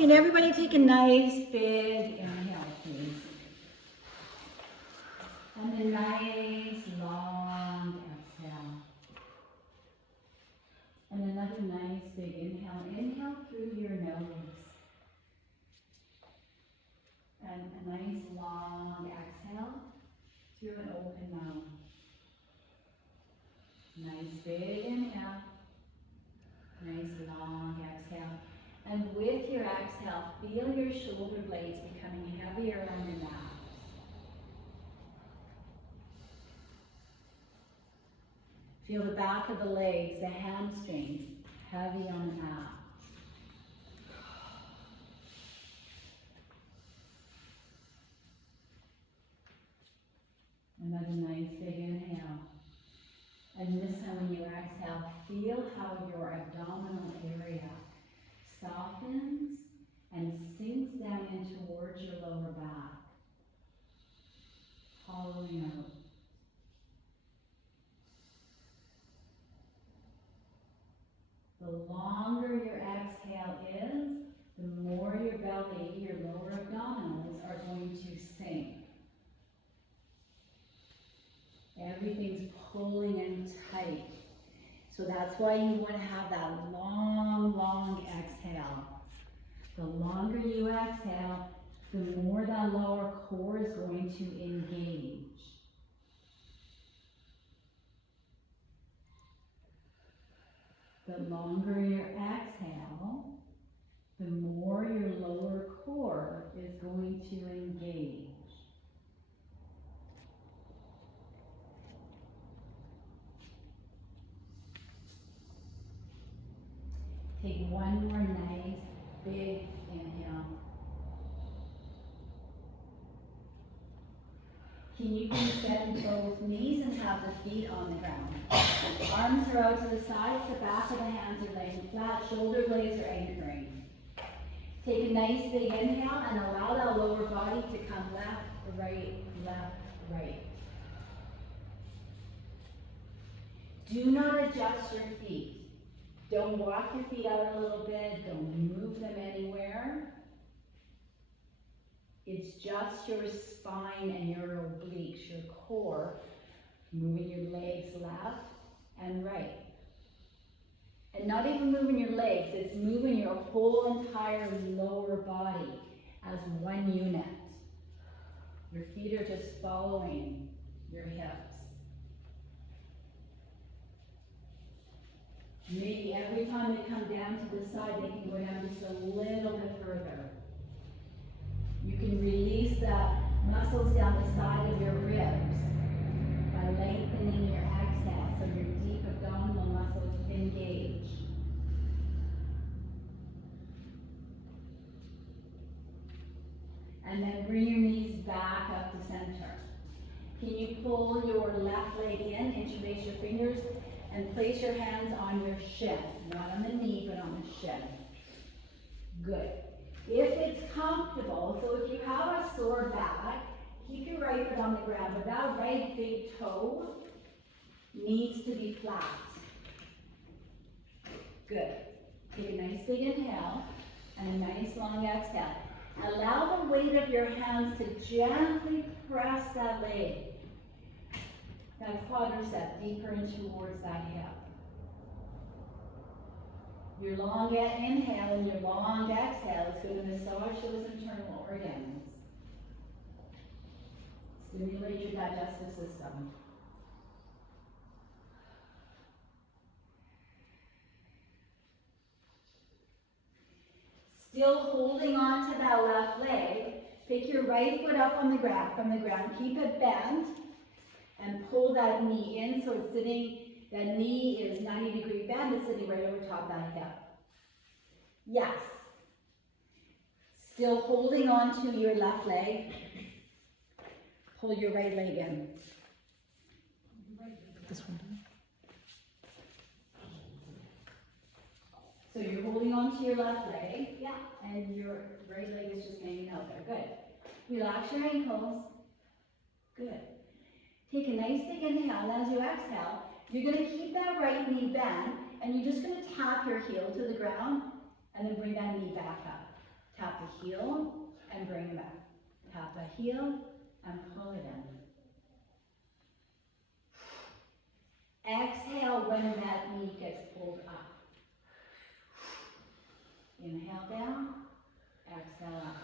Can everybody take a nice big inhale, please? And a nice long exhale. And another nice big inhale. Inhale through your nose. And a nice long exhale through an open mouth. Nice big inhale. Nice long exhale. And with your exhale, feel your shoulder blades becoming heavier on your mat. Feel the back of the legs, the hamstrings, heavy on the mat. Another nice big inhale. And this time when you exhale, feel how your abdominal area softens and sinks down in towards your lower back, hollowing out. The longer your exhale is, the more your belly, your lower abdominals are going to sink. Everything's pulling in tight. So that's why you want to have that long, long exhale. The longer you exhale, the more that lower core is going to engage. The longer your exhale, the more your lower core is going to engage. Take one more nice big inhale. Can you bend both knees and have the feet on the ground? Arms are out to the sides, the back of the hands are laying flat, shoulder blades are anchoring. Take a nice big inhale and allow that lower body to come left, right, left, right. Do not adjust your feet. Don't walk your feet out a little bit, don't move them anywhere. It's just your spine and your obliques, your core, moving your legs left and right. And not even moving your legs, it's moving your whole entire lower body as one unit. Your feet are just following your hips. Maybe every time they come down to the side, they can go down just a little bit further. You can release the muscles down the side of your ribs by lengthening your exhale so your deep abdominal muscles engage. And then bring your knees back up to center. Can you pull your left leg in, interlace your fingers, and place your hands on your shin, not on the knee, but on the shin. Good. If it's comfortable, so if you have a sore back, keep your right foot on the ground, but that right big toe needs to be flat. Good. Take a nice big inhale and a nice long exhale. Allow the weight of your hands to gently press that leg, that quadricep deeper in towards that hip. Your long inhale and your long exhale is going to massage those internal organs. Stimulate your digestive system. Still holding on to that left leg, pick your right foot up on the ground, from the ground. Keep it bent and pull that knee in so it's sitting, that knee is 90-degree bend, it's sitting right over top that hip. Yes. Still holding on to your left leg. Pull your right leg in. This one. So you're holding on to your left leg, yeah, and your right leg is just hanging out there. Good. Relax your ankles. Good. Take a nice big inhale, and as you exhale, you're going to keep that right knee bent, and you're just going to tap your heel to the ground, and then bring that knee back up. the heel and bring it back. Tap the heel and pull it in. Exhale when that knee gets pulled up. Inhale down, exhale up.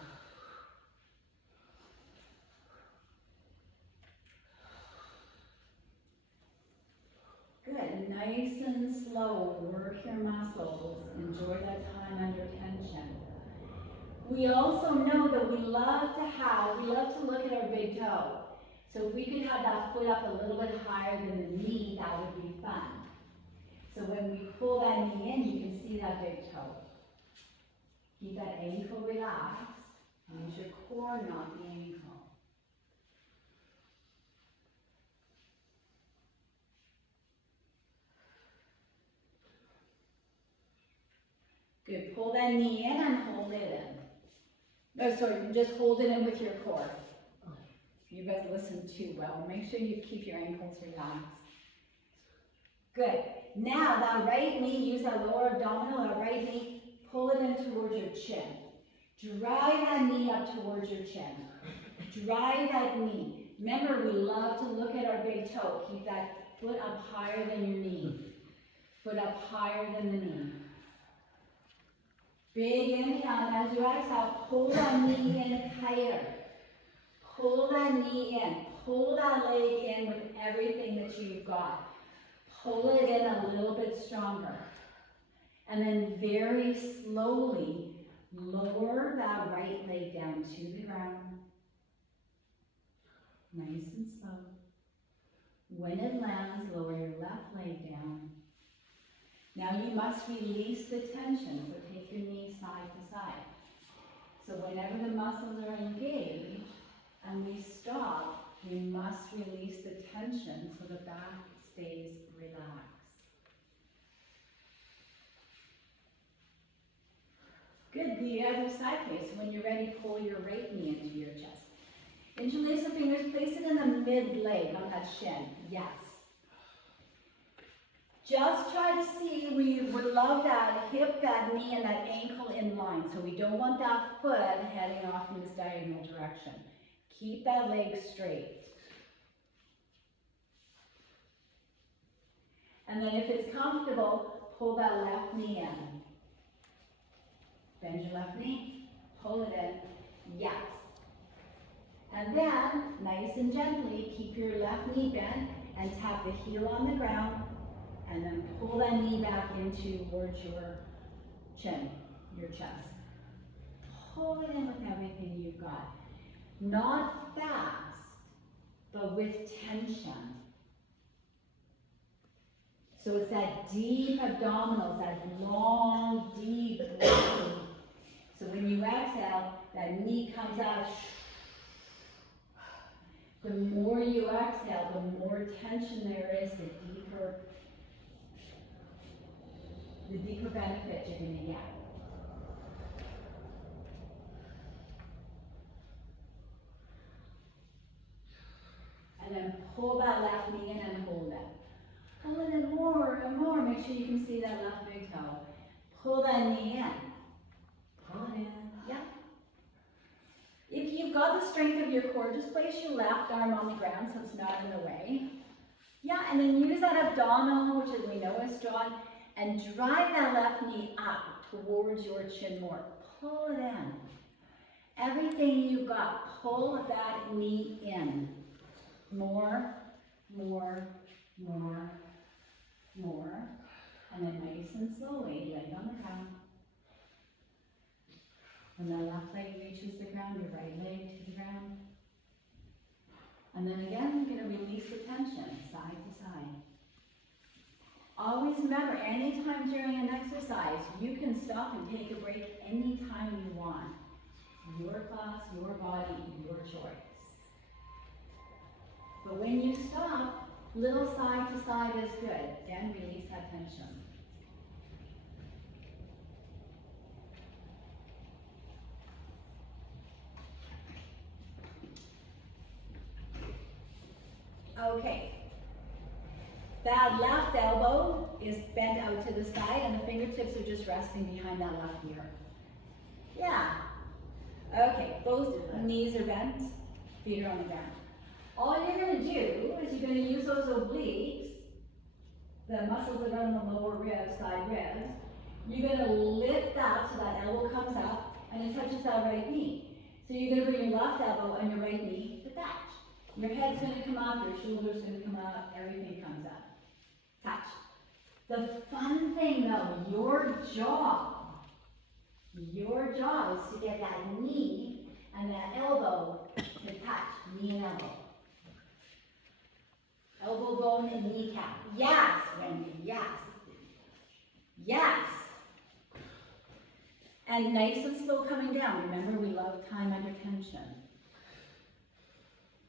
Good, nice and slow, work your muscles, enjoy that time under tension. We also know that we love to look at our big toe. So if we could have that foot up a little bit higher than the knee, that would be fun. So when we pull that knee in, you can see that big toe. Keep that ankle relaxed. Use your core, not the ankle. Good, pull that knee in and hold it in. No, sorry, just hold it in with your core. You guys listen too well. Make sure you keep your ankles relaxed. Good. Now that right knee, use that lower abdominal, that right knee, pull it in towards your chin. Drive that knee up towards your chin. Drive that knee. Remember, we love to look at our big toe. Keep that foot up higher than your knee. Foot up higher than the knee. Big inhale, and as you exhale, pull that knee in tighter. Pull that knee in. Pull that leg in with everything that you've got. Pull it in a little bit stronger. And then very slowly lower that right leg down to the ground. Nice and slow. When it lands, lower your left leg down. Now you must release the tension, so take your knee side to side. So whenever the muscles are engaged and we stop, we must release the tension so the back stays relaxed. Good, the other side please. When you're ready, pull your right knee into your chest. Interlace the fingers, place it in the mid leg on that shin. Yes. Just try to see, we would love that hip, that knee, and that ankle in line. So we don't want that foot heading off in this diagonal direction. Keep that leg straight. And then if it's comfortable, pull that left knee in. Bend your left knee, pull it in. Yes. And then, nice and gently, keep your left knee bent and tap the heel on the ground. And then pull that knee back in towards your chin, your chest. Pull it in with everything you've got. Not fast, but with tension. So it's that deep abdominals, that long, deep breathing. So when you exhale, that knee comes out. The more you exhale, the more tension there is, the deeper benefit you're going to get. And then pull that left knee in and hold it. Pull it in more and more. Make sure you can see that left big toe. Pull that knee in. Pull it in. Yeah. If you've got the strength of your core, just place your left arm on the ground so it's not in the way. Yeah, and then use that abdominal, which as we know is strong, and drive that left knee up towards your chin more. Pull it in. Everything you've got, pull that knee in. More, more, more, more. And then nice and slowly, leg on the ground. When the left leg reaches the ground, your right leg to the ground. And then again, you're going to release the tension, side to side. Always remember, anytime during an exercise, you can stop and take a break anytime you want. Your class, your body, your choice. But when you stop, little side to side is good. Then release that tension. Okay. That left elbow is bent out to the side and the fingertips are just resting behind that left ear. Yeah. Okay, both knees are bent, feet are on the ground. All you're gonna do is you're gonna use those obliques, the muscles that are on the lower ribs, side ribs. You're gonna lift that so that elbow comes up and it touches that right knee. So you're gonna bring your left elbow and your right knee to touch. Your head's gonna come up, your shoulders gonna come up, everything comes up. Touch. The fun thing though, your job is to get that knee and that elbow to touch, knee and elbow. Elbow bone and kneecap. Yes, Wendy, yes. Yes. And nice and slow coming down. Remember, we love time under tension.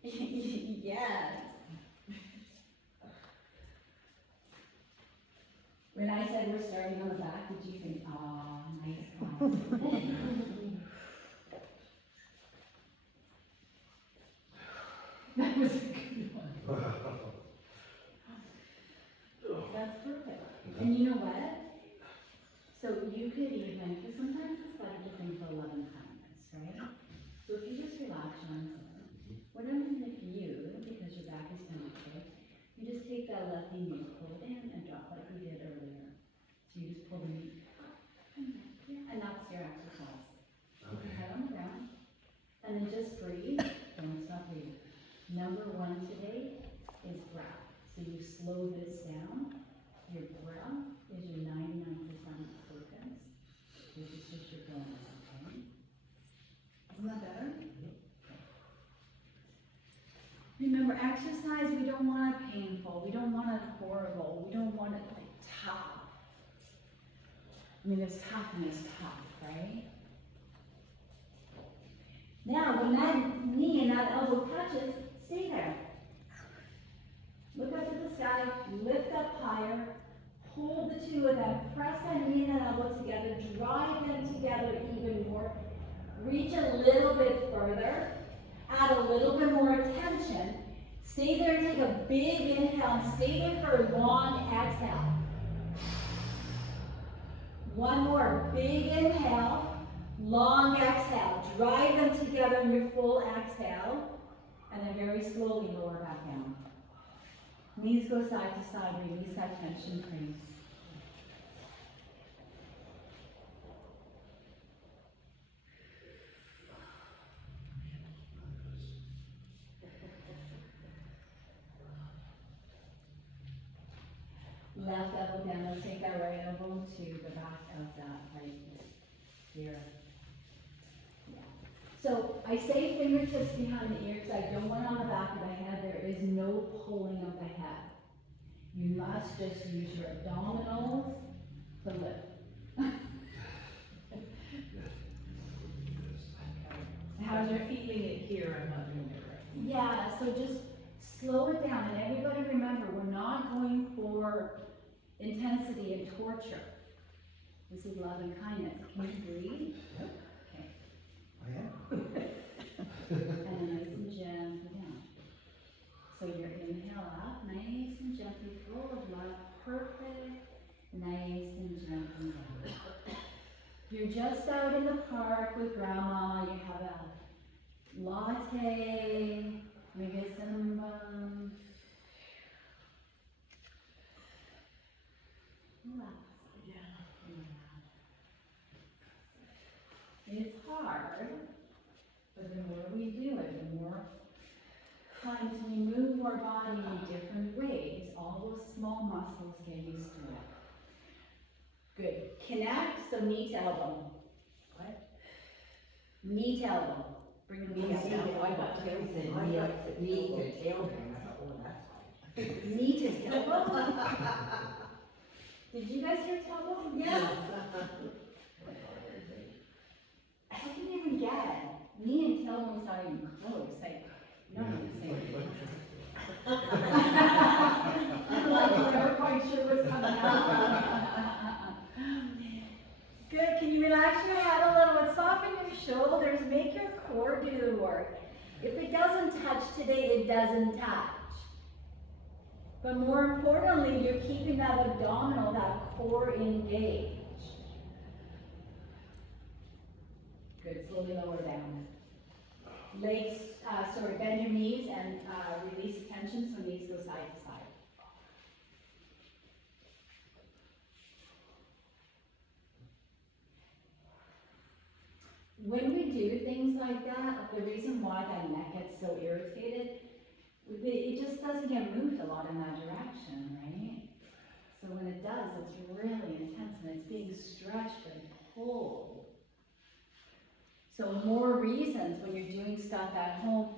Yes. When I said we're starting on the back, did you think, aw, nice class? That was a good one. That's perfect. And you know what? So you could even, because sometimes it's better to think of 11 kindness, right? So if you just relax your arms in, what I'm going to do, because your back is connected, you just take that left knee, you pull it in and drop like we did earlier. So you just pull the knee up and down, yeah, and that's your exercise. Put your head on the ground, and then just breathe, don't stop breathing. Number one today is breath. So you slow this down. Your breath is your 99% focus. This is just your bonus, okay? Isn't that better? Remember, exercise, we don't want it painful. We don't want it horrible. We don't want it like tough. I mean, there's tough and there's tough, right? Now, when that knee and that elbow touches, stay there. Look up to the sky, lift up higher, hold the two of them, press that knee and that elbow together, drive them together even more, reach a little bit further, add a little bit more tension, stay there and take a big inhale and stay there for a long exhale. One more, big inhale, long exhale, drive them together in your full exhale, and then very slowly lower back down. Knees go side to side, release that tension, please. Left elbow down, let's take that right elbow to the back of that right here. Yeah. So I say fingertips behind the ear because I don't want it on the back of the head. There is no pulling of the head. You must just use your abdominals to lift. How's your feeling it here? I'm not doing it right. Yeah, so just slow it down. And everybody remember, we're not going for intensity and torture. This is love and kindness. Can you breathe? Yep. Okay. I am. And then nice and gently down. So your inhale up, nice and gently, full of love, perfect, nice and gently down. You're just out in the park with grandma, you have a latte, maybe a cinnamon bun. Relax. It's hard, but the more we do it, the more times we move our body in different ways, all those small muscles get used to it. Good. Connect, so knee to elbow. What? Knee to elbow. Bring the knee up. I got knee to tailbone. I thought, oh, that's fine. Knee to elbow? Did you guys hear elbow? Yes. I didn't even get it. Knee and tailbone's not even close. Like, no one's saying it. I'm like, I'm never quite sure what's coming out. Good. Can you relax your head a little bit? Soften your shoulders. Make your core do the work. If it doesn't touch today, it doesn't touch. But more importantly, you're keeping that abdominal, that core engaged. Good, slowly lower down. Legs, bend your knees and release tension so knees go side to side. When we do things like that, the reason why that neck gets so irritated, it just doesn't get moved a lot in that direction, right? So when it does, it's really intense and it's being stretched and pulled. So more reasons when you're doing stuff at home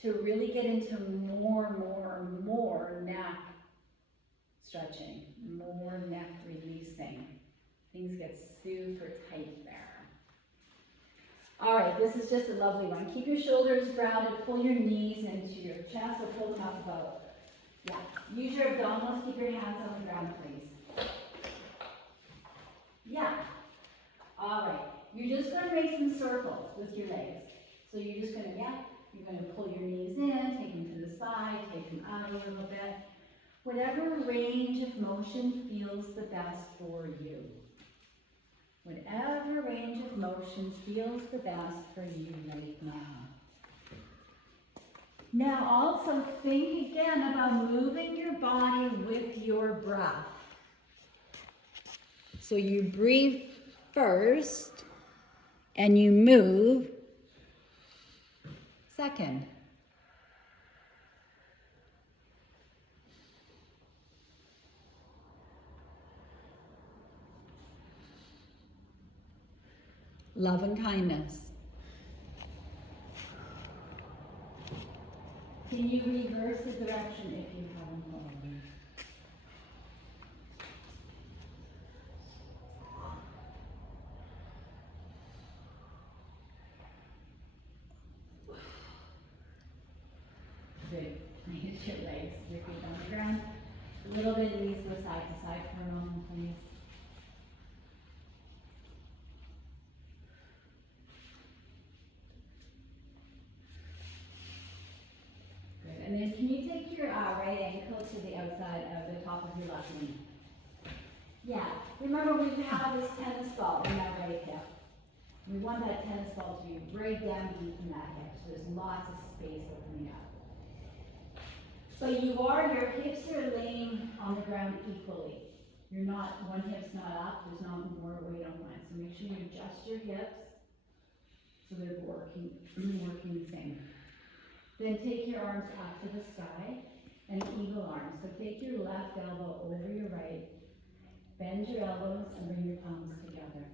to really get into more neck stretching, more neck releasing. Things get super tight there. All right, this is just a lovely one. Keep your shoulders grounded, pull your knees into your chest or pull them up above. Yeah, use your abdominals, keep your hands on the ground, please. Yeah. All right, you're just going to make some circles with your legs. So you're just going to, you're going to pull your knees in, take them to the side, take them out a little bit. Whatever range of motion feels the best for you. Whatever range of motion feels the best for you right now. Now also think again about moving your body with your breath. So you breathe first and you move second. Love and kindness. Can you reverse the direction if you haven't already? Good. Hit your legs, your feet on the ground. A little bit, knees go side to side for a moment, please. And then can you take your right ankle to the outside of the top of your left knee? Yeah, remember we have this tennis ball in that right hip. We want that tennis ball to be right down deep in that hip, so there's lots of space opening up. But your hips are laying on the ground equally. You're not, one hip's not up, there's not more weight on one. So make sure you adjust your hips so they're working the same. Then take your arms up to the sky and eagle arms. So take your left elbow over your right, bend your elbows and bring your palms together.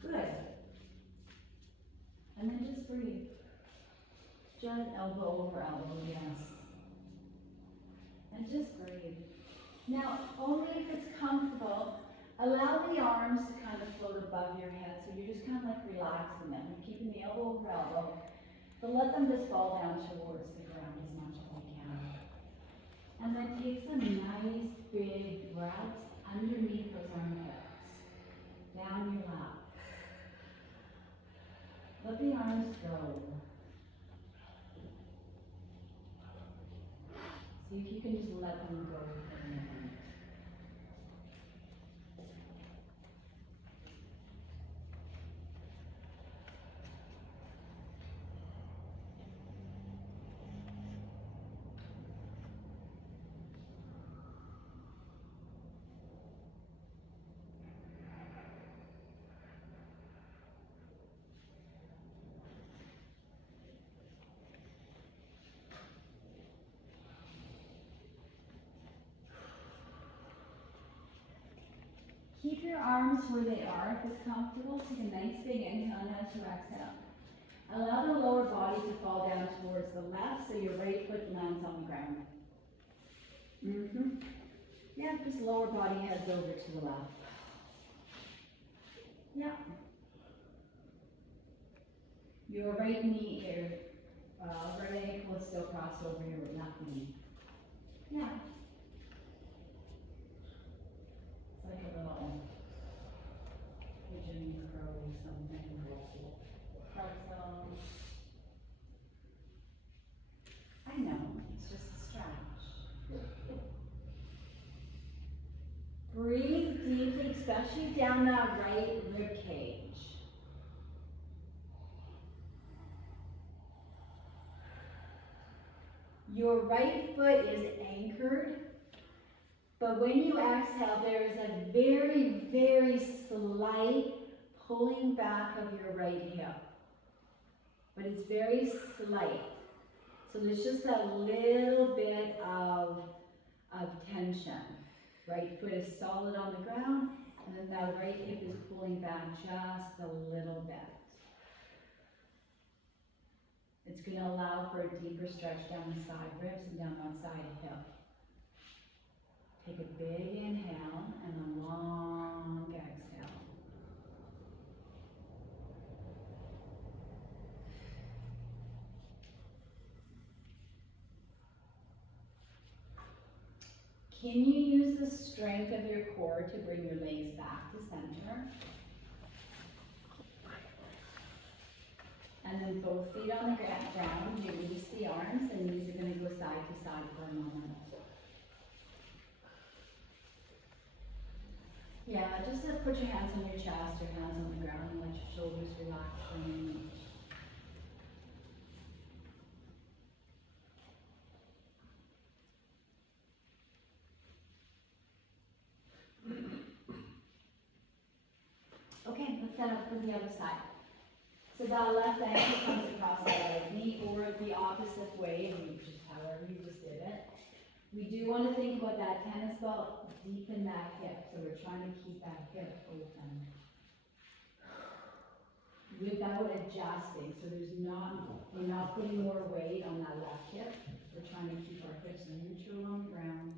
Good. And then just breathe. Just elbow over elbow, yes. And just breathe. Now, only if it's comfortable, allow the arms to kind of float above your head, so you're just kind of like relaxing them. You're keeping the elbow over elbow, but let them just fall down towards the ground as much as you can. And then take some nice big breaths underneath those armpits, down your lap. Let the arms go. See if you can just let them go for a minute. Keep your arms where they are if it's comfortable. Take a nice big inhale and as you exhale. Allow the lower body to fall down towards the left so your right foot lands on the ground. Yeah, just lower body heads over to the left. Yeah. Your right knee, your right ankle is still crossed over your left knee. Yeah. Like a little pigeon crow or something. Pretzel. I know, it's just a stretch. Breathe deeply, especially especially down that right rib cage. Your right foot is anchored, but when you exhale, there is a very, very slight pulling back of your right hip. But it's very slight. So there's just a little bit of tension. Right foot is solid on the ground, and then that right hip is pulling back just a little bit. It's going to allow for a deeper stretch down the side ribs and down that side hip. Take a big inhale and a long exhale. Can you use the strength of your core to bring your legs back to center? And then both feet on the ground, you release the arms, and these are going to go side to side for a moment. Yeah, just put your hands on your chest, your hands on the ground, and let your shoulders relax for a moment. Okay, let's set up for the other side. So that left ankle comes across the right knee or the opposite way, and just however you just did it. We do want to think about that tennis ball deep in that hip, so we're trying to keep that hip open without adjusting. So we're not putting more weight on that left hip. We're trying to keep our hips neutral on the ground.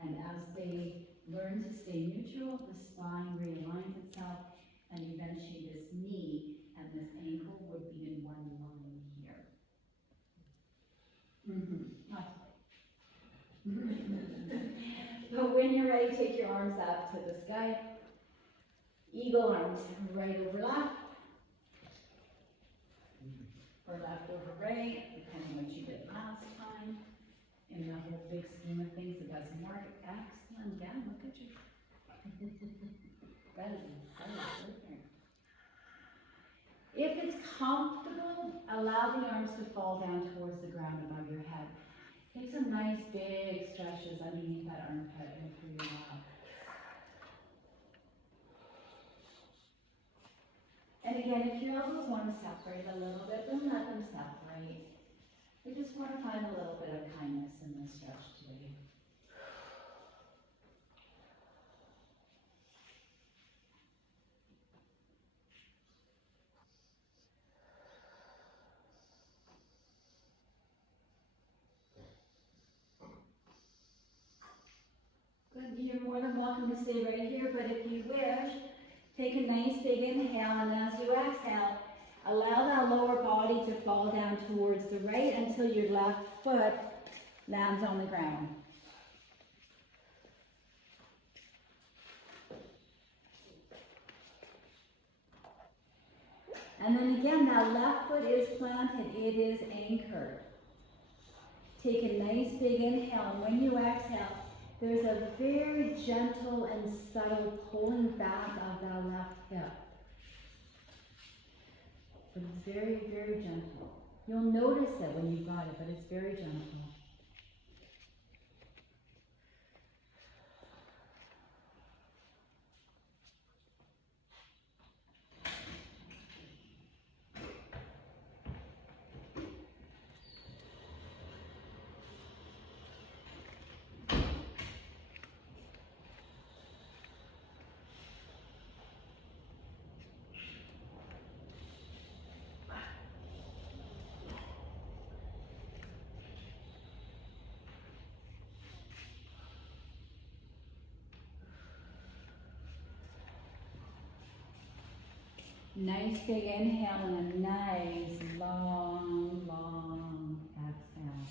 And as they learn to stay neutral, the spine realigns itself, and eventually this knee and this ankle would be in one line here. But when you're ready, take your arms up to the sky. Eagle arms, right over left. Or left over right, depending on what you did last time. In the whole big scheme of things, it doesn't work. Excellent. Yeah, look at you. That is perfect. If it's comfortable, allow the arms to fall down towards the ground above your head. Take some nice big stretches underneath that armpit and through your mouth. And again, if your elbows want to separate a little bit, then let them separate. We just want to find a little bit of kindness in this stretch today. Good, you're more than welcome to stay right here, but if you wish, take a nice big inhale, and as you exhale, allow that lower body to fall down towards the right until your left foot lands on the ground. And then again, that left foot is planted, it is anchored. Take a nice big inhale, and when you exhale, there's a very gentle and subtle pulling back of that left hip. But it's very, very gentle. You'll notice it when you've got it, but it's very gentle. Nice big inhale and a nice long, long exhale.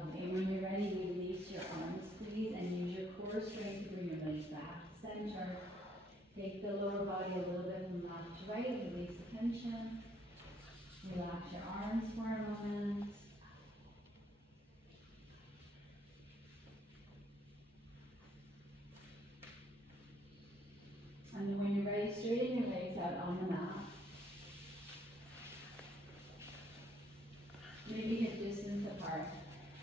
Lovely. And when you're ready, release your arms, please, and use your core strength to bring your legs back to center. Take the lower body a little bit from left to right, release the tension. Relax your arms for a moment. And then when you're ready, straighten your legs out on the mat. Maybe hip distance apart.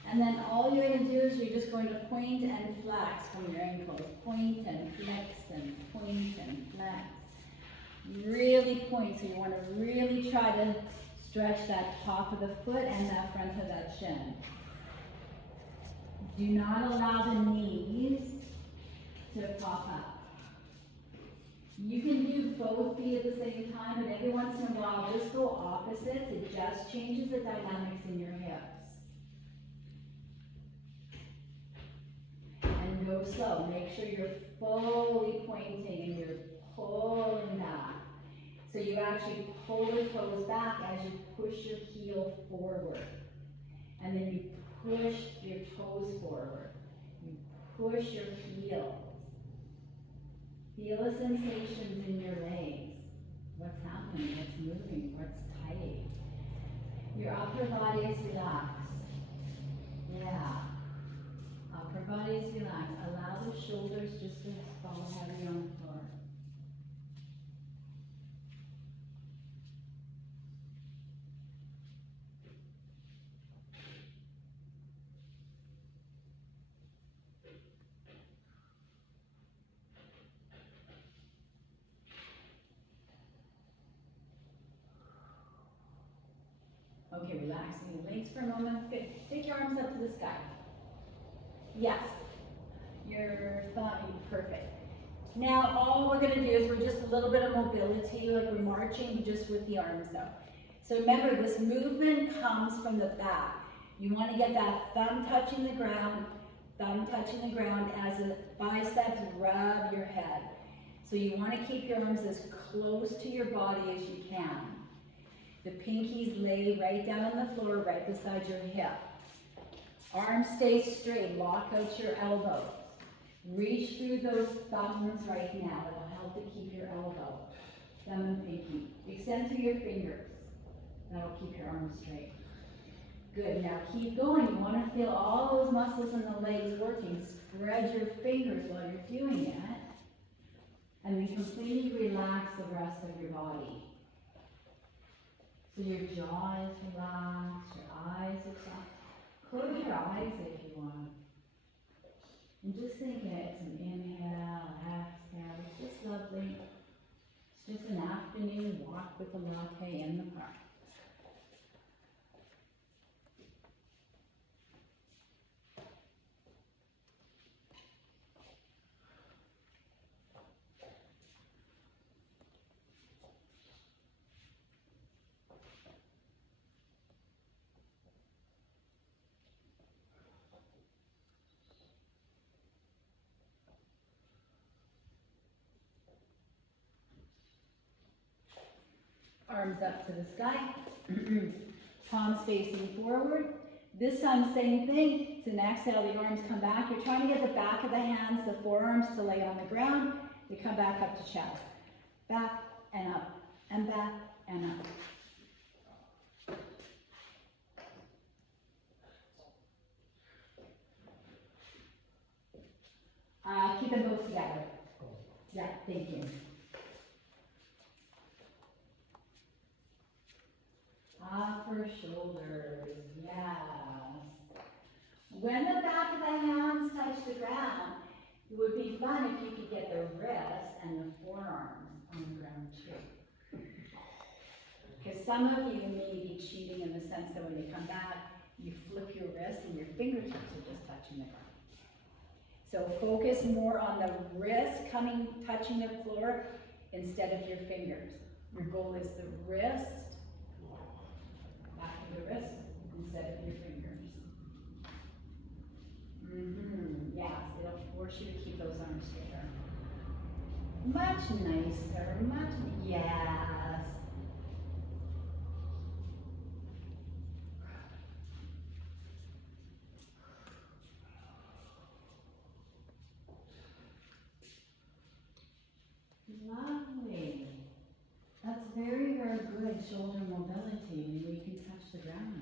And then all you're going to do is you're just going to point and flex from your ankles. Point and flex and point and flex. Really point, so you want to really try to stretch that top of the foot and that front of that shin. Do not allow the knees to pop up. You can do both feet at the same time, but every once in a while, just go opposites. It just changes the dynamics in your hips. And go slow. Make sure you're fully pointing and you're pulling back. So you actually pull the toes back as you push your heel forward. And then you push your toes forward. You push your heels. Feel the sensations in your legs. What's happening? What's moving? What's tight? Your upper body is relaxed. Yeah. Upper body is relaxed. Allow the shoulders just to fall heavy on the floor. Okay, relaxing your legs for a moment. Good. Take your arms up to the sky. Yes. Your thumb, perfect. Now all we're going to do is we're just a little bit of mobility, like we're marching just with the arms though. So remember, this movement comes from the back. You want to get that thumb touching the ground as the biceps rub your head. So you want to keep your arms as close to your body as you can. The pinkies lay right down on the floor, right beside your hip. Arms stay straight, lock out your elbows. Reach through those thumbs right now. It'll help to keep your elbow. Thumb and pinky. Extend through your fingers. That'll keep your arms straight. Good, now keep going. You want to feel all those muscles in the legs working. Spread your fingers while you're doing it. And then completely relax the rest of your body. So your jaw is relaxed, your eyes are soft. Close your eyes if you want. And just think it's an inhale, exhale. It's just lovely. It's just an afternoon walk with a latte in the park. Arms up to the sky, palms facing forward. This time, same thing. So an exhale, the arms come back. You're trying to get the back of the hands, the forearms to lay on the ground. They come back up to chest. Back and up, and back and up. Keep them both together. Yeah, thank you. Upper shoulders, yes. When the back of the hands touch the ground, it would be fun if you could get the wrists and the forearms on the ground too. Because some of you may be cheating in the sense that when you come back, you flip your wrist and your fingertips are just touching the ground. So focus more on the wrist touching the floor instead of your fingers. Your goal is the wrist, back of the wrist, instead of your fingers. Yes, it'll force you to keep those arms straighter. Much nicer, yes. lovely. That's very, very good shoulder mobility when you can touch the ground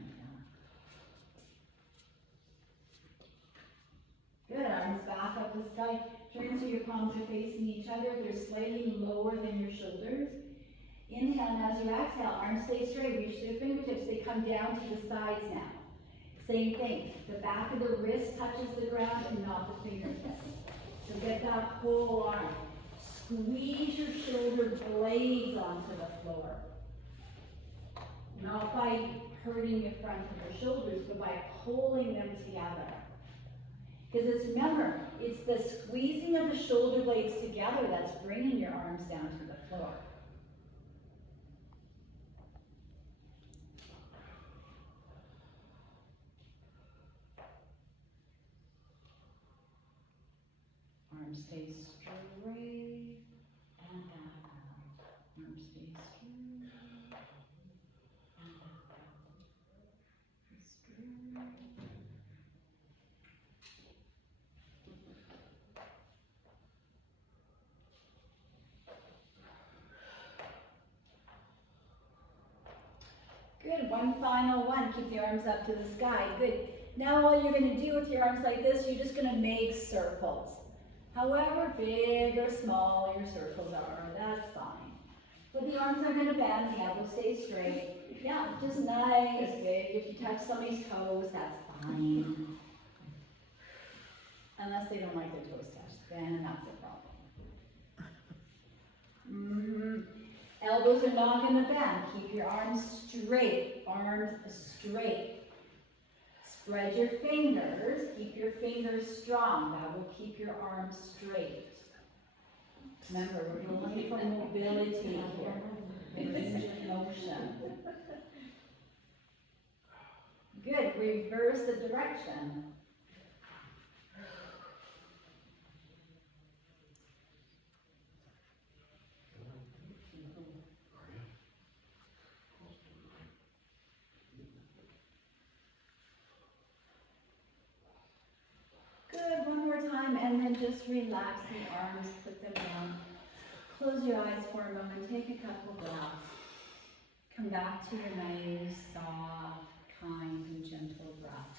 like that. Good, arms back up the sky. Turn so your palms are facing each other. They're slightly lower than your shoulders. Inhale, and as you exhale, arms stay straight. Reach to the fingertips. They come down to the sides now. Same thing. The back of the wrist touches the ground and not the fingertips. So get that whole arm. Squeeze your shoulder blades onto the floor. Not by hurting the front of your shoulders, but by pulling them together. Because remember, it's the squeezing of the shoulder blades together that's bringing your arms down to the floor. Arms stay straight and back out. Arms stay straight and back out. Straight. Good, one final one. Keep the arms up to the sky. Good. Now all you're going to do with your arms like this, you're just going to make circles. However big or small your circles are, that's fine. But the arms are going to bend, the elbows stay straight. Yeah, just nice, big. If you touch somebody's toes, that's fine. Unless they don't like their toes touched, then that's a problem. Elbows are not going to bend. Keep your arms straight. Arms straight. Spread your fingers. Keep your fingers strong. That will keep your arms straight. Remember, we're looking for mobility here. Range of motion. Good. Reverse the direction. Good, one more time, and then just relax the arms, put them down. Close your eyes for a moment, take a couple breaths. Come back to your nice, soft, kind, and gentle breath.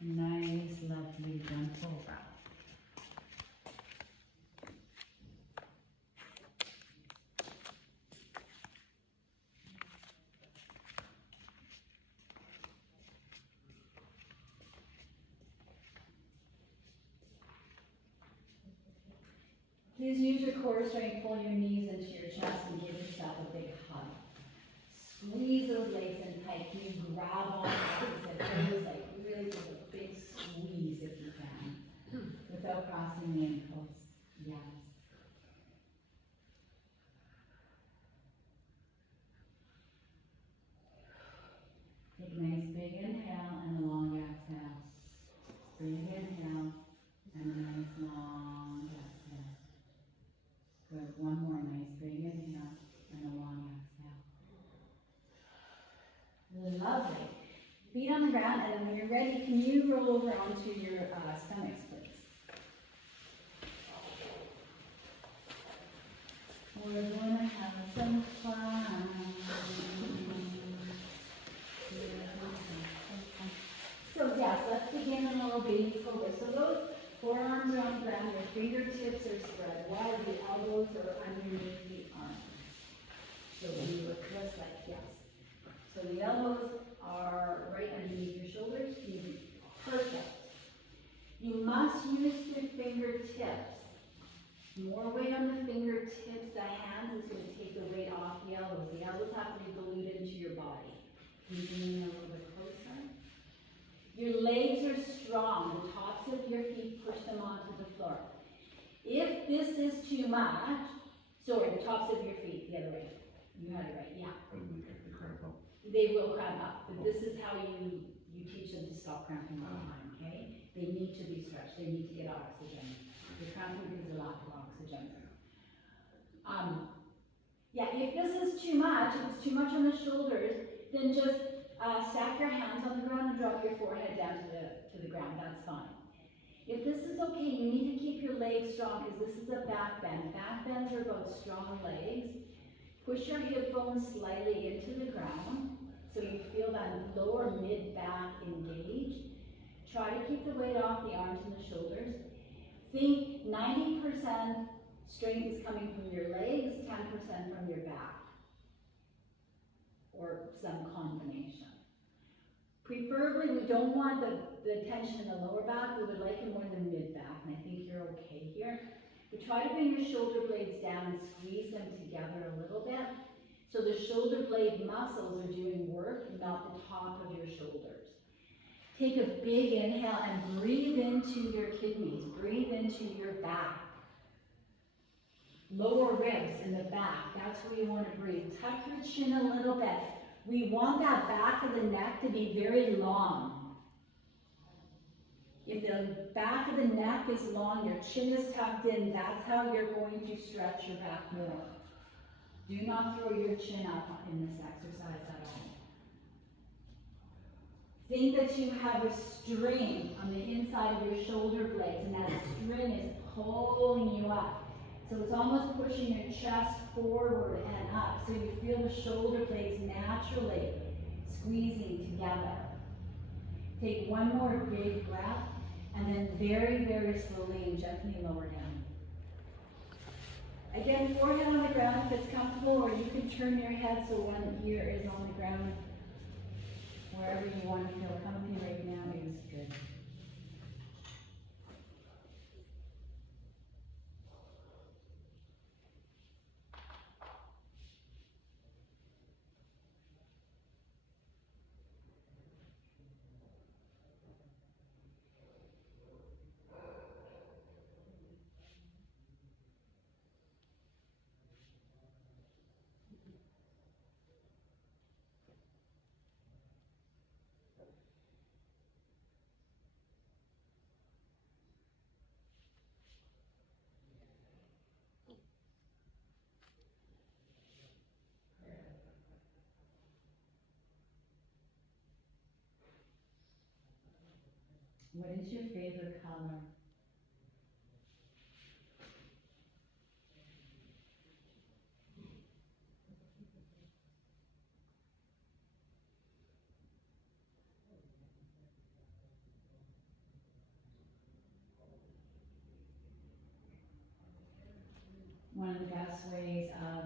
Nice, lovely, gentle breath. Please use your core strength, pull your knees into your chest and give yourself a big hug. Squeeze those legs in tight. Can you grab on the toes, like really give a big squeeze if you can, without crossing the ankles. Yes. Take a nice big inhale and a long exhale. Big inhale and a nice long exhale. Good. One more nice big inhale and a long exhale. Lovely. Feet on the ground, and then when you're ready, can you roll over onto your stomachs, please? We're going to have some fun. So yes, let's begin in a little baby cobra. So those forearms are on the ground, your fingertips are spread wide, the elbows are underneath the arms. So we look just like, yes. So the elbows are right underneath your shoulders. Perfect. You must use your fingertips. More weight on the fingertips, the hands is going to take the weight off the elbows. The elbows have to be glued into your body. Can you bring me a little bit closer? Your legs are strong. The tops of your feet push them onto the floor. If this is too much, sorry, the tops of your feet, the other way. You had it right, yeah. They will cramp up, but this is how you teach them to stop cramping all the time, okay? They need to be stretched. They need to get oxygen. The cramping is a lack of oxygen. Yeah, if this is too much, if it's too much on the shoulders, then just Stack your hands on the ground and drop your forehead down to the ground, that's fine. If this is okay, you need to keep your legs strong because this is a back bend. Back bends are about strong legs. Push your hip bones slightly into the ground so you feel that lower mid-back engaged. Try to keep the weight off the arms and the shoulders. Think 90% strength is coming from your legs, 10% from your back, or some combination. Preferably, we don't want the tension in the lower back, we would like it more in the mid-back, and I think you're okay here. But try to bring your shoulder blades down and squeeze them together a little bit. So the shoulder blade muscles are doing work, not the top of your shoulders. Take a big inhale and breathe into your kidneys, breathe into your back. Lower ribs in the back, that's where you want to breathe. Tuck your chin a little bit. We want that back of the neck to be very long. If the back of the neck is long, your chin is tucked in, that's how you're going to stretch your back more. Do not throw your chin up in this exercise at all. Think that you have a string on the inside of your shoulder blades, and that string is pulling you up. So it's almost pushing your chest forward and up, so you feel the shoulder blades naturally squeezing together. Take one more big breath, and then very, very slowly and gently lower down. Again, forehead on the ground if it's comfortable, or you can turn your head so one ear is on the ground. Wherever you want to feel comfy right now is good. What is your favorite color? One of the best ways of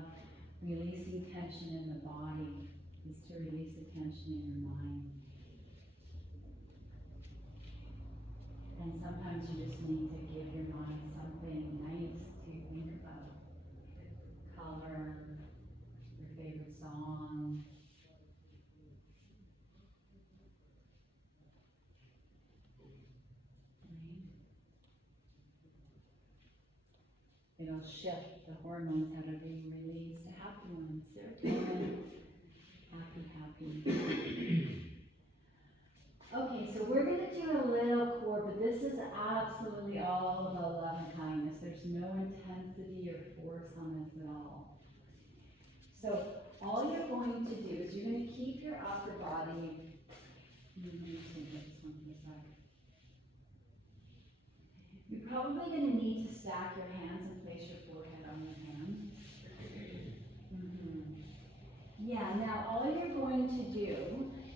releasing tension in the body is to release the tension in your mind. And sometimes you just need to give your mind something nice to think about. Color, your favorite song. It'll shift the hormones that are being released to happy ones. Serotonin, happy. Okay, so we're going to do a little core, but this is absolutely all about love and kindness. There's no intensity or force on this at all. So all you're going to do is you're going to keep your upper body. You're probably going to need to stack your hands and place your forehead on your hands. Yeah, now all you're going to do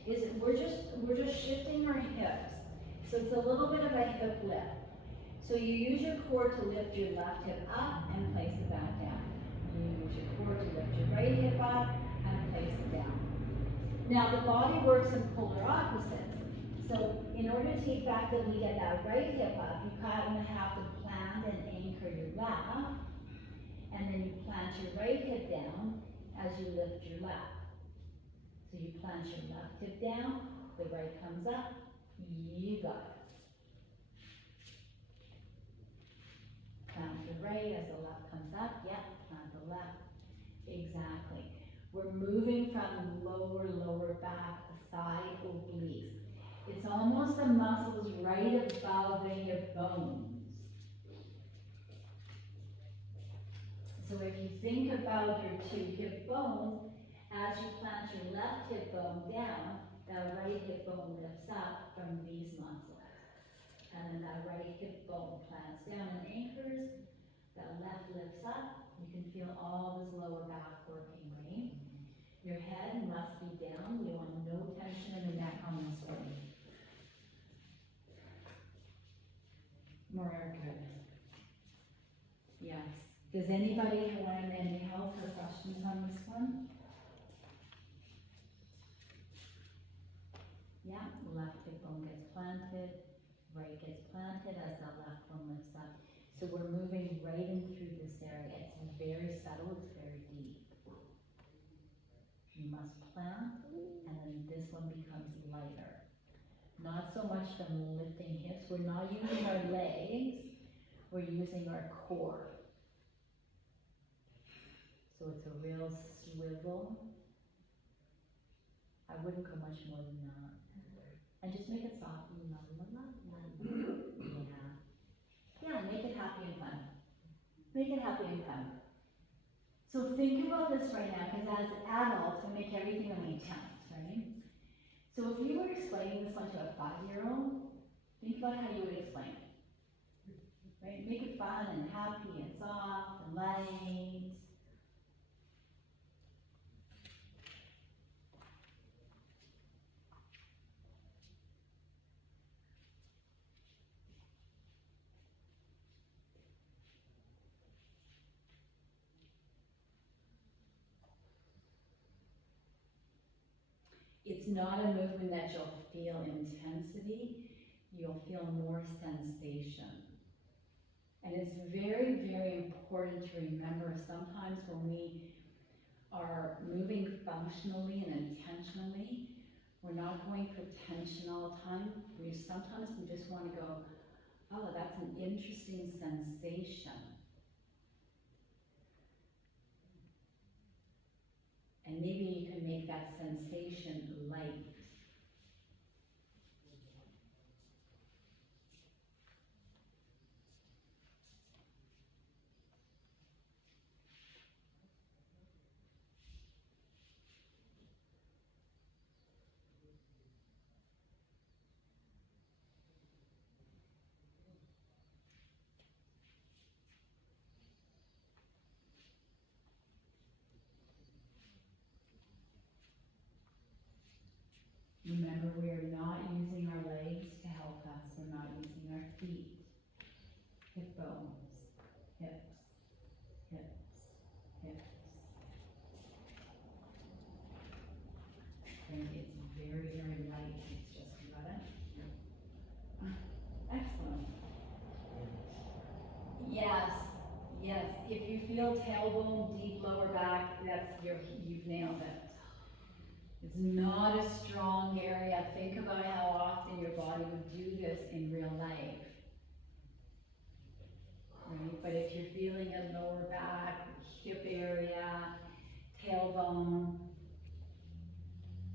is we're just shifting our hips. So it's a little bit of a hip lift. So you use your core to lift your left hip up and place it back down. You use your core to lift your right hip up and place it down. Now the body works in polar opposites. So in order to effectively get that right hip up, you kind of have to plant and anchor your left, and then you plant your right hip down as you lift your left. So you plant your left hip down, the right comes up, you got it. Plant the right as the left comes up, yep, plant the left. Exactly. We're moving from lower back, the thigh obliques. It's almost the muscles right above the hip bones. So if you think about your two hip bones, as you plant your left hip bone down, That right hip bone lifts up from these muscles. And then that right hip bone plants down and anchors. That left lifts up. You can feel all this lower back working, right? Your head must be down. You want no tension in the neck on this one. More good. Yes. Does anybody want any help or questions on this one? Yeah, left hip bone gets planted, right gets planted as the left one lifts up. So we're moving right in through this area. It's very subtle, it's very deep. You must plant, and then this one becomes lighter. Not so much the lifting hips. We're not using our legs, we're using our core. So it's a real swivel. I wouldn't go much more than that. And just make it soft. La, la, la, la. Yeah. Yeah, make it happy and fun. Make it happy and fun. So think about this right now, because as adults, we make everything really intense, right? So if you were explaining this one to a 5-year-old, think about how you would explain it. Right? Make it fun and happy and soft and light. It's not a movement that you'll feel intensity, you'll feel more sensation. And it's very, very important to remember sometimes when we are moving functionally and intentionally, we're not going for tension all the time. Sometimes we just want to go, oh, that's an interesting sensation. And maybe you can make that sensation light. Remember, we are not using our legs to help us. We're not using our feet. Hip bones, hips, hips, hips. And it's very, very light. It's just got it. Excellent. Yes, yes. If you feel tailbone, deep lower back, you've nailed it. It's not a strong area. Think about how often your body would do this in real life. Right? But if you're feeling a lower back, hip area, tailbone,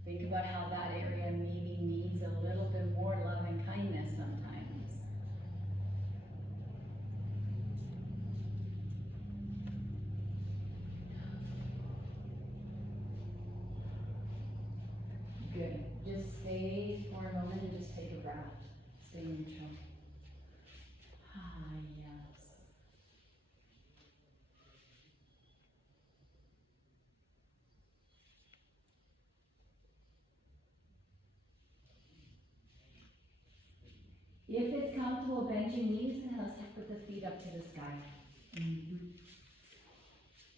think about how that area maybe needs a little bit more love and kindness sometimes. Good. Just stay for a moment and just take a breath. Stay neutral. Ah, yes. If it's comfortable, bend your knees and let's put the feet up to the sky.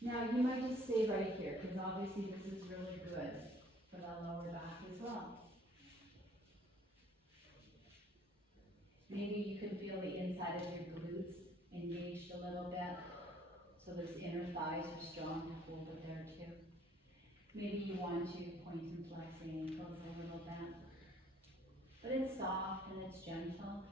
Now you might just stay right here because obviously this is really good for the lower back as well. Maybe you can feel the inside of your glutes engaged a little bit. So those inner thighs are strong to hold it there too. Maybe you want to point and flex the ankles a little bit. But it's soft and it's gentle.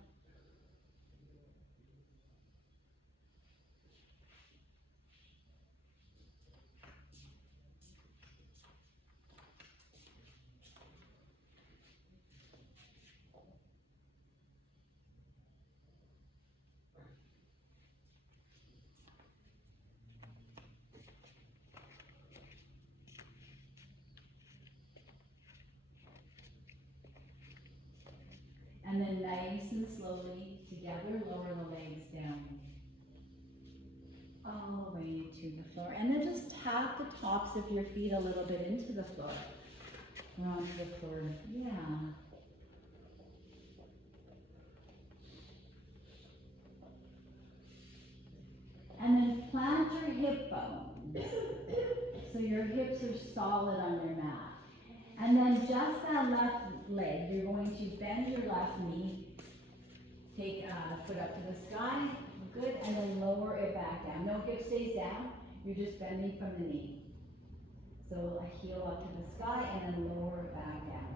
And then nice and slowly together, lower the legs down. All the way to the floor. And then just tap the tops of your feet a little bit into the floor. Or onto the floor. Yeah. And then plant your hip bones. So your hips are solid on your mat. And then just that left leg, you're going to bend your left knee. Take the foot up to the sky. Good. And then lower it back down. No hip stays down. You're just bending from the knee. So a heel up to the sky and then lower it back down.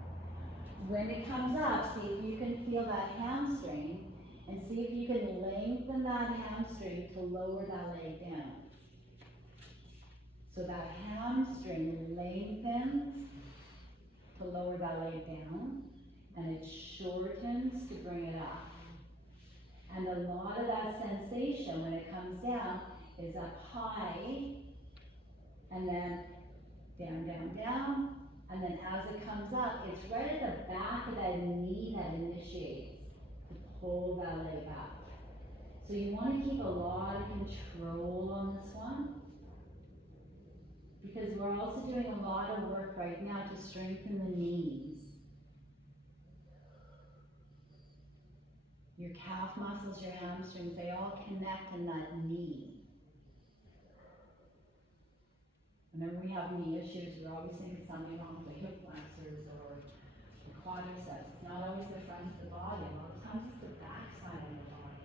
When it comes up, see if you can feel that hamstring. And see if you can lengthen that hamstring to lower that leg down. So that hamstring lengthens to lower that leg down, and it shortens to bring it up. And a lot of that sensation when it comes down is up high, and then down, down, down, and then as it comes up, it's right at the back of that knee that initiates. Pull that leg up. So you want to keep a lot of control on this one, because we're also doing a lot of work right now to strengthen the knees. Your calf muscles, your hamstrings, they all connect in that knee. Whenever we have knee issues, we're always thinking something wrong with the hip flexors or the quadriceps. It's not always the front of the body. A lot of times it's the back side of the body.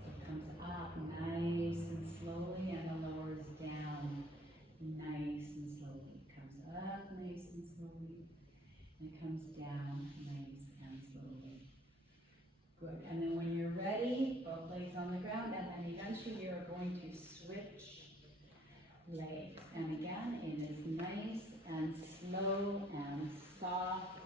So it comes up nice and slowly and then lowers down nice and slowly. It comes up nice and slowly and it comes down nice and slowly. Good. And then when you're ready, both legs on the ground, and then eventually you're going to switch legs. And again, it is nice and slow and soft.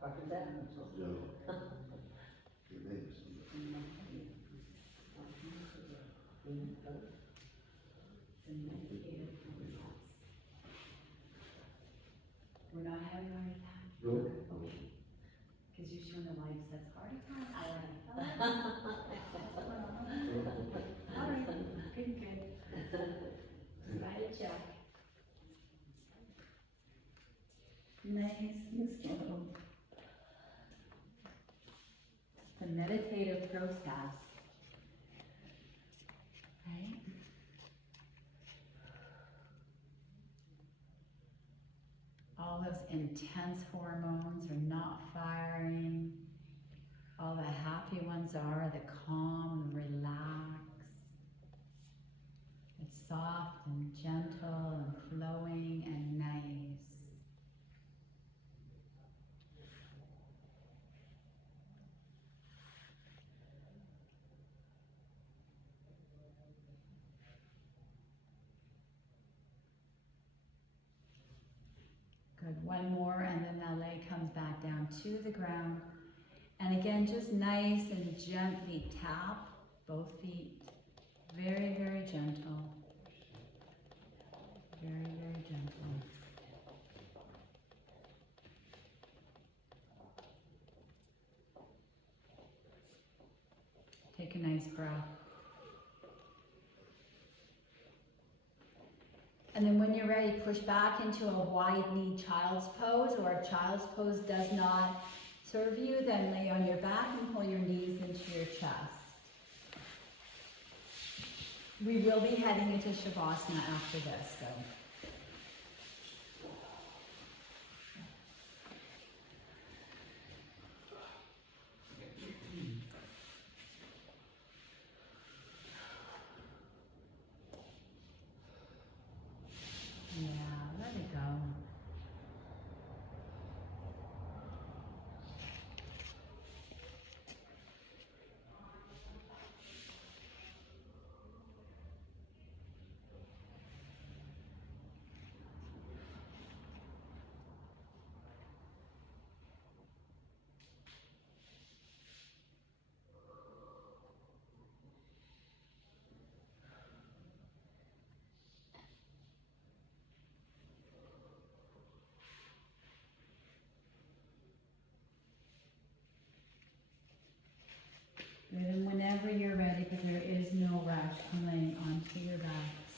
What is that? We're not having a hard time. No. Because you're showing the light says hard time. All right, good, good. Just got to check. Nice and slow. It's a meditative process. Right? All those intense hormones are not firing. All the happy ones are, the calm, relax. It's soft and gentle and flowing and nice. Good, one more, and then that leg comes back down to the ground. And again, just nice and gently tap both feet. Very, very gentle. Very, very gentle. Take a nice breath. And then when you're ready, push back into a wide knee child's pose, or if child's pose does not serve you, then lay on your back and pull your knees into your chest. We will be heading into Shavasana after this, so. Good, and whenever you're ready, but there is no rush, come laying onto your backs.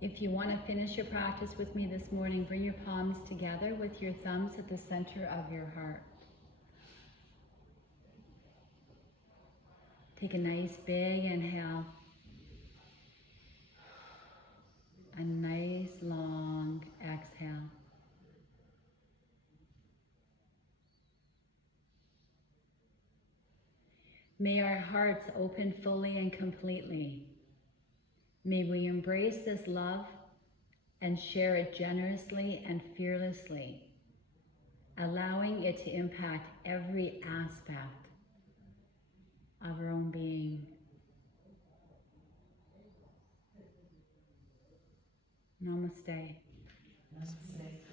If you want to finish your practice with me this morning, bring your palms together with your thumbs at the center of your heart. Take a nice big inhale. A nice long exhale. May our hearts open fully and completely. May we embrace this love and share it generously and fearlessly, allowing it to impact every aspect of our own being. Namaste. Namaste.